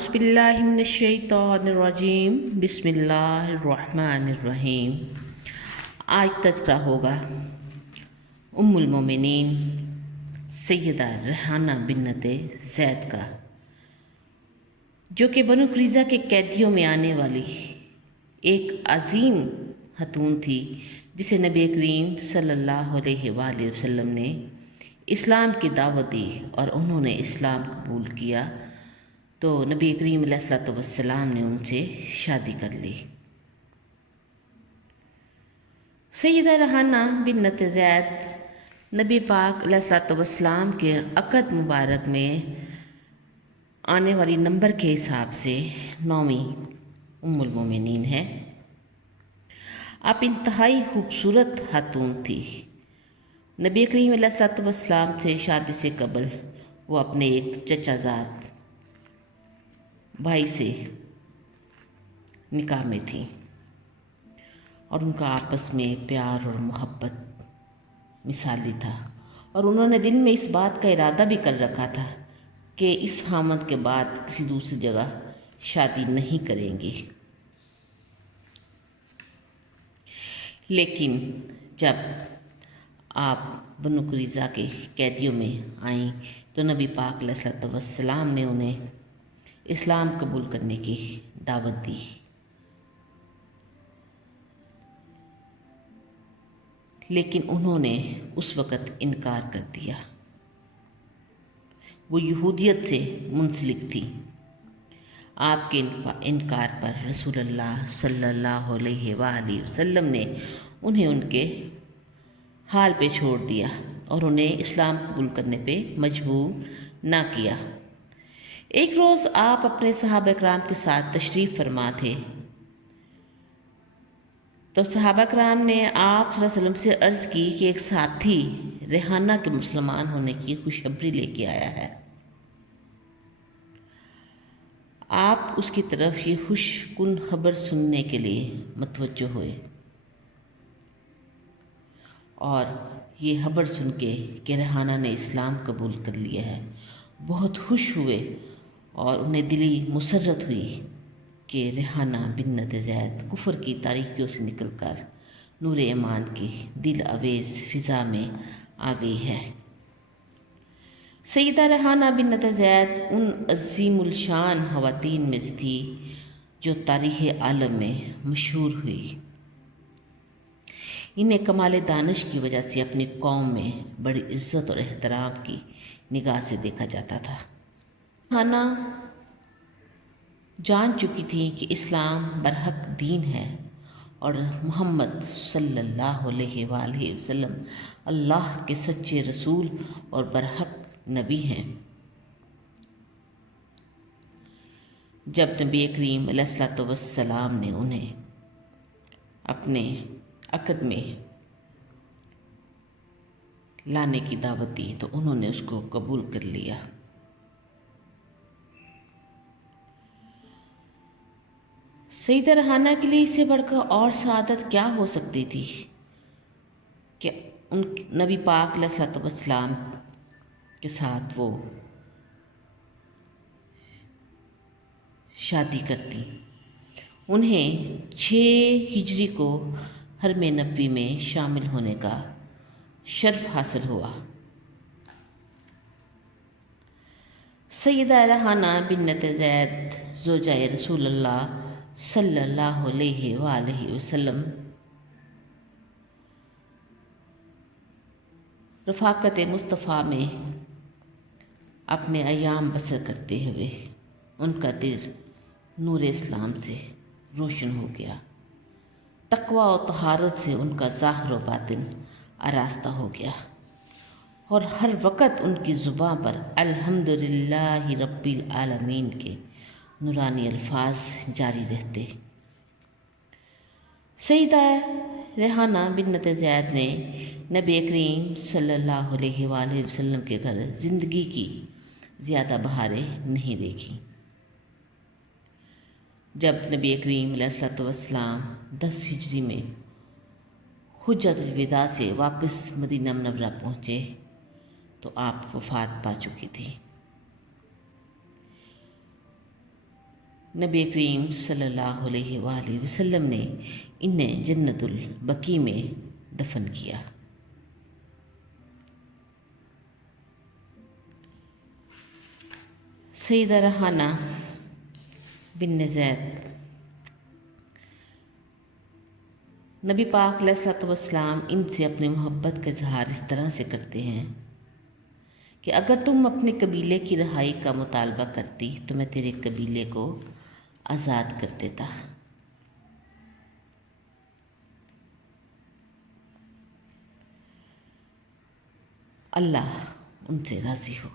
اعوذ باللہ من الشیطان الرجیم بسم اللہ الرحمن الرحیم۔ آج تذکرہ ہوگا ام المومنین سیدہ ریحانہ بنت زید کا، جو کہ بنو قریظہ کے قیدیوں میں آنے والی ایک عظیم خاتون تھی، جسے نبی کریم صلی اللہ علیہ وآلہ وسلم نے اسلام کی دعوت دی اور انہوں نے اسلام قبول کیا تو نبی کریم علیہ الصلوۃ والسلام نے ان سے شادی کر لی۔ سیدہ ریحانہ بنت زید نبی پاک علیہ الصلوۃ والسلام کے عقد مبارک میں آنے والی نمبر کے حساب سے 9ویں ام المومنین ہے۔ آپ انتہائی خوبصورت خاتون تھی۔ نبی کریم علیہ الصلوۃ والسلام سے شادی سے قبل وہ اپنے ایک چچا زاد بھائی سے نکاح میں تھی، اور ان کا آپس میں پیار اور محبت مثالی تھا، اور انہوں نے دل میں اس بات کا ارادہ بھی کر رکھا تھا کہ اس خامد کے بعد کسی دوسری جگہ شادی نہیں کریں گی۔ لیکن جب آپ بنو قریظہ کے قیدیوں میں آئیں تو نبی پاک علیہ الصلوۃ والسلام نے انہیں اسلام قبول کرنے کی دعوت دی، لیکن انہوں نے اس وقت انکار کر دیا۔ وہ یہودیت سے منسلک تھی۔ آپ کے انکار پر رسول اللہ صلی اللہ علیہ وآلہ وسلم نے انہیں ان کے حال پہ چھوڑ دیا اور انہیں اسلام قبول کرنے پہ مجبور نہ کیا۔ ایک روز آپ اپنے صحابہ کرام کے ساتھ تشریف فرما تھے تو صحابہ کرام نے آپ صلی اللہ علیہ وسلم سے عرض کی کہ ایک ساتھی ریحانہ کے مسلمان ہونے کی خوشخبری لے کے آیا ہے۔ آپ اس کی طرف یہ خوش کن خبر سننے کے لیے متوجہ ہوئے، اور یہ خبر سن کے کہ ریحانہ نے اسلام قبول کر لیا ہے بہت خوش ہوئے، اور انہیں دلی مسرت ہوئی کہ ریحانہ بنت زید کفر کی تاریکیوں سے نکل کر نور ایمان کی دل آویز فضا میں آ گئی ہے۔ سیدہ ریحانہ بنت زید ان عظیم الشان خواتین میں سے تھی جو تاریخ عالم میں مشہور ہوئی۔ انہیں کمال دانش کی وجہ سے اپنی قوم میں بڑی عزت اور احترام کی نگاہ سے دیکھا جاتا تھا۔ ریحانہ جان چکی تھی کہ اسلام برحق دین ہے اور محمد صلی اللہ علیہ وآلہ وسلم اللہ کے سچے رسول اور برحق نبی ہیں۔ جب نبی کریم علیہ الصلوۃ والسلام نے انہیں اپنے عقد میں لانے کی دعوت دی تو انہوں نے اس کو قبول کر لیا۔ سیدہ ریحانہ کے لیے اس سے بڑھ کر اور سعادت کیا ہو سکتی تھی کہ ان نبی پاک علیہ الصلوۃ والسلام کے ساتھ وہ شادی کرتی۔ انہیں 6 ہجری کو حرم نبوی میں شامل ہونے کا شرف حاصل ہوا۔ سیدہ ریحانہ بنت زید زوجہ رسول اللہ صلی اللہ علیہ وآلہ وسلم رفاقت مصطفیٰ میں اپنے ایام بسر کرتے ہوئے ان کا دل نور اسلام سے روشن ہو گیا۔ تقویٰ و طہارت سے ان کا ظاہر و باطن آراستہ ہو گیا، اور ہر وقت ان کی زبان پر الحمدللہ رب العالمین کے نورانی الفاظ جاری رہتے۔ سیدہ ریحانہ بنت زید نے نبی کریم صلی اللہ علیہ وآلہ وسلم کے گھر زندگی کی زیادہ بہاریں نہیں دیکھیں۔ جب نبی کریم علیہ الصلوۃ والسلام 10 ہجری میں حجۃ الوداع سے واپس مدینہ منورہ پہنچے تو آپ وفات پا چکی تھی۔ نبی کریم صلی اللہ علیہ وآلہ وسلم نے انہیں جنت البقیع میں دفن کیا۔ سیدہ ریحانہ بن زید نبی پاک علیہ الصلوۃ والسلام ان سے اپنی محبت کا اظہار اس طرح سے کرتے ہیں کہ اگر تم اپنے قبیلے کی رہائی کا مطالبہ کرتی تو میں تیرے قبیلے کو آزاد کر دیتا۔ اللہ ان سے راضی ہو۔